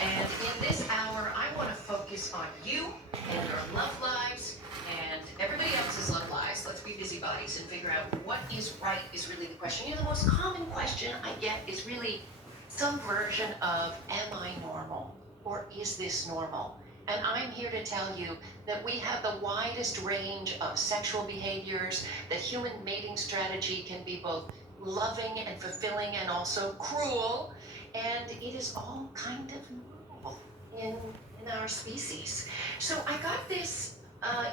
And in this hour, I want to focus on you and your love lives and everybody else's love lives. Let's be busybodies and figure out what is right is really the question. You know, the most common question I get is really some version of, am I normal? Or is this normal? And I'm here to tell you that we have the widest range of sexual behaviors, that human mating strategy can be both loving and fulfilling and also cruel. And it is all kind of normal in our species. So I got this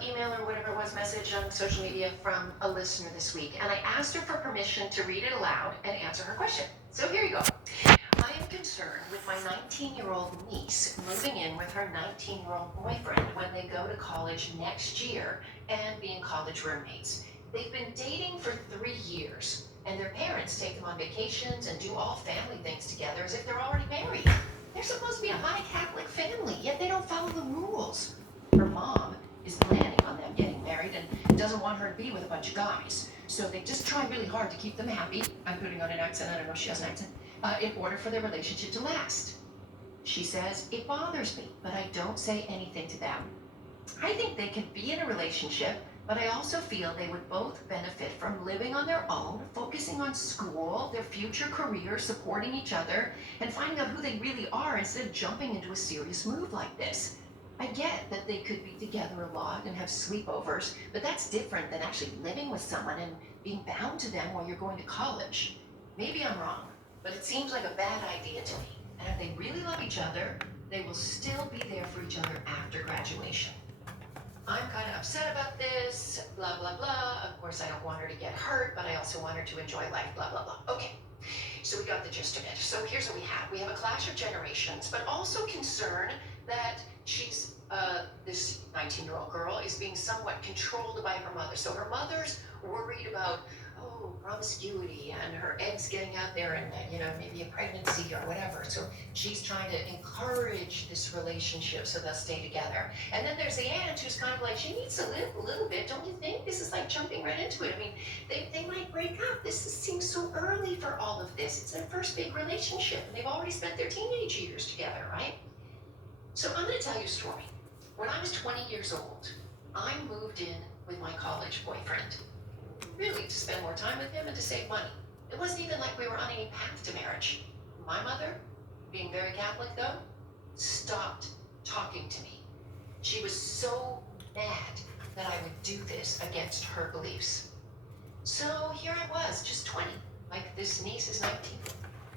email or whatever it was, message on social media from a listener this week, and I asked her for permission to read it aloud and answer her question. So here you go. I am concerned with my 19-year-old niece moving in with her 19-year-old boyfriend when they go to college next year and being college roommates. They've been dating for 3 years, and their parents take them on vacations and do all family things together as if they're already married. They're supposed to be a high Catholic family, yet they don't follow the rules. Her mom is planning on them getting married and doesn't want her to be with a bunch of guys. So they just try really hard to keep them happy. I'm putting on an accent, I don't know if she has an accent. In order for their relationship to last. She says, it bothers me, but I don't say anything to them. I think they can be in a relationship, but I also feel they would both benefit from living on their own, focusing on school, their future career, supporting each other, and finding out who they really are instead of jumping into a serious move like this. I get that they could be together a lot and have sleepovers, but that's different than actually living with someone and being bound to them while you're going to college. Maybe I'm wrong, but it seems like a bad idea to me. And if they really love each other, they will still be there for each other after graduation. I'm kind of upset about this, blah, blah, blah. Of course, I don't want her to get hurt, but I also want her to enjoy life, blah, blah, blah. Okay, so we got the gist of it. So here's what we have. We have a clash of generations, but also concern that she's, this 19-year-old girl is being somewhat controlled by her mother. So her mother's worried about promiscuity and her eggs getting out there and, maybe a pregnancy or whatever. So she's trying to encourage this relationship so they'll stay together. And then there's the aunt who's kind of like, she needs to live a little bit, don't you think? This is like jumping right into it. I mean, they might break up. This seems so early for all of this. It's their first big relationship, and they've already spent their teenage years together, right? So I'm going to tell you a story. When I was 20 years old, I moved in with my college boyfriend. Really, to spend more time with him and to save money. It wasn't even like we were on any path to marriage. My mother, being very Catholic though, stopped talking to me. She was so mad that I would do this against her beliefs. So here I was, just 20, like this niece is 19.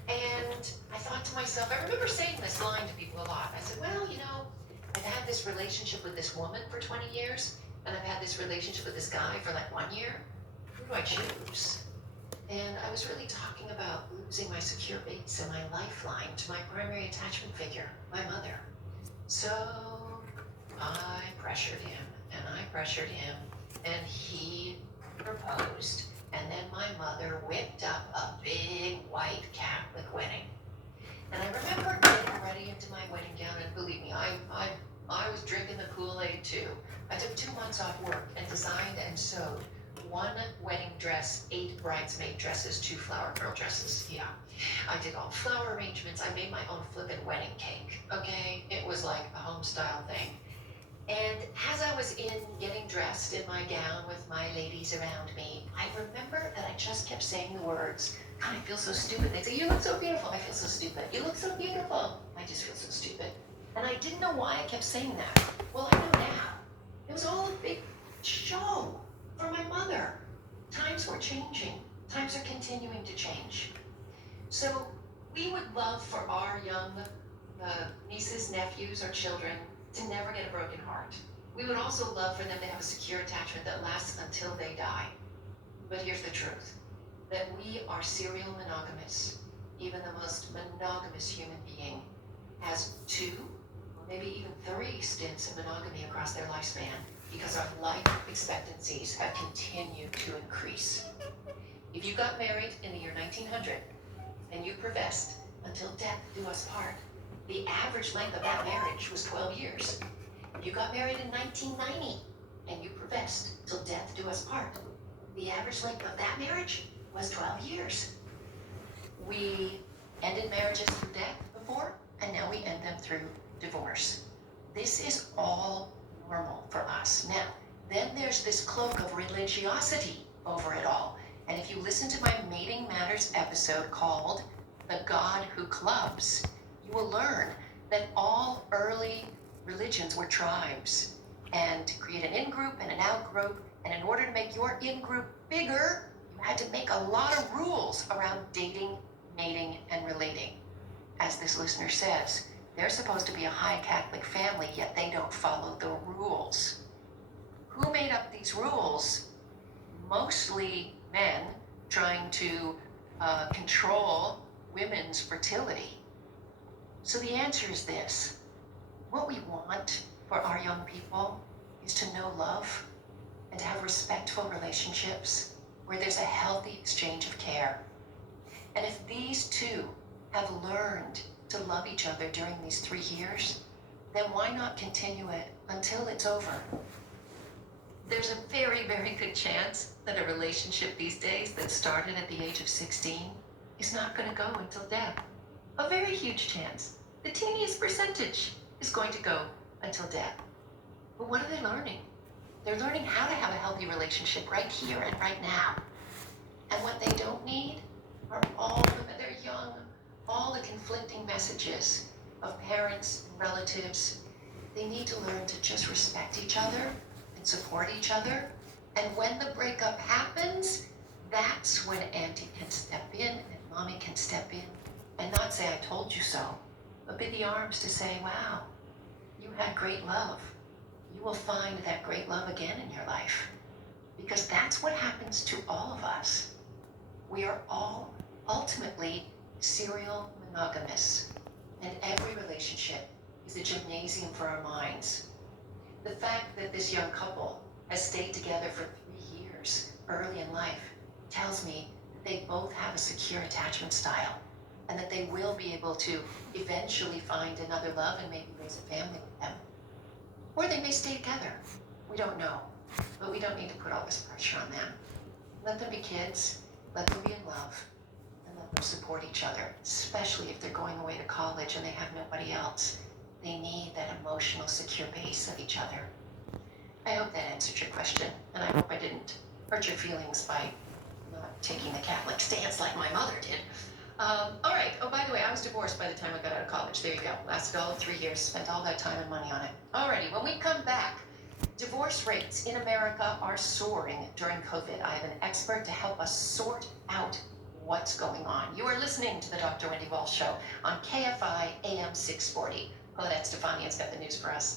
And I thought to myself, I remember saying this line to people a lot. I said, well, I've had this relationship with this woman for 20 years, and I've had this relationship with this guy for like 1 year. Who do I choose? And I was really talking about losing my secure base and my lifeline to my primary attachment figure, my mother. So I pressured him, and he proposed. And then my mother whipped up a big white Catholic wedding. And I remember getting ready into my wedding gown, and believe me, I was drinking the Kool-Aid too. I took 2 months off work and designed and sewed 1 wedding dress, 8 bridesmaid dresses, 2 flower girl dresses. Yeah, I did all flower arrangements. I made my own flippin' wedding cake. Okay, it was like a home style thing. And as I was getting dressed in my gown with my ladies around me, I remember that I just kept saying the words, God, I feel so stupid. They'd say, you look so beautiful. I feel so stupid. You look so beautiful. I just feel so stupid. And I didn't know why I kept saying that. Well, I know now. It was all a big show for my mother. Times were changing. Times are continuing to change. So we would love for our young nieces, nephews, or children to never get a broken heart. We would also love for them to have a secure attachment that lasts until they die. But here's the truth, that we are serial monogamous. Even the most monogamous human being has 2, or maybe even 3 stints of monogamy across their lifespan because our life expectancies have continued to increase. If you got married in the year 1900 and you professed until death do us part, the average length of that marriage was 12 years. If you got married in 1990 and you professed till death do us part, the average length of that marriage was 12 years. We ended marriages through death before, and now we end them through divorce. This is all normal for us. Now, then there's this cloak of religiosity over it all. And if you listen to my Mating Matters episode called The God Who Clubs, you will learn that all early religions were tribes. And to create an in-group and an out-group, and in order to make your in-group bigger, you had to make a lot of rules around dating, mating, and relating. As this listener says, they're supposed to be a high Catholic family, yet they don't follow the rules. Who made up these rules? Mostly men trying to control women's fertility. So the answer is this. What we want for our young people is to know love and to have respectful relationships where there's a healthy exchange of care. And if these two have learned to love each other during these 3 years, then why not continue it until it's over? There's a very, very good chance that a relationship these days that started at the age of 16 is not going to go until death. A very huge chance. The teeniest percentage is going to go until death. But what are they learning? They're learning how to have a healthy relationship right here and right now. And what they don't need are they're young, all the conflicting messages of parents and relatives. They need to learn to just respect each other and support each other. And when the breakup happens, that's when Auntie can step in and Mommy can step in and not say, I told you so, but bid the arms to say, wow, you had great love. You will find that great love again in your life. Because that's what happens to all of us. We are all ultimately serial monogamous. And every relationship is a gymnasium for our minds. The fact that this young couple has stayed together for 3 years early in life tells me that they both have a secure attachment style and that they will be able to eventually find another love and maybe raise a family with them. Or they may stay together. We don't know. But we don't need to put all this pressure on them. Let them be kids. Let them be in love. And let them support each other, especially if they're going away to college and they have nobody else. They need that emotional, secure base of each other. I hope that answered your question, and I hope I didn't hurt your feelings by not taking the Catholic stance like my mother did. All right. Oh, by the way, I was divorced by the time I got out of college. There you go. Lasted all of 3 years. Spent all that time and money on it. Alrighty. When we come back, divorce rates in America are soaring during COVID. I have an expert to help us sort out what's going on. You are listening to the Dr. Wendy Walsh Show on KFI AM 640. Paulette Stefanian's got the news for us.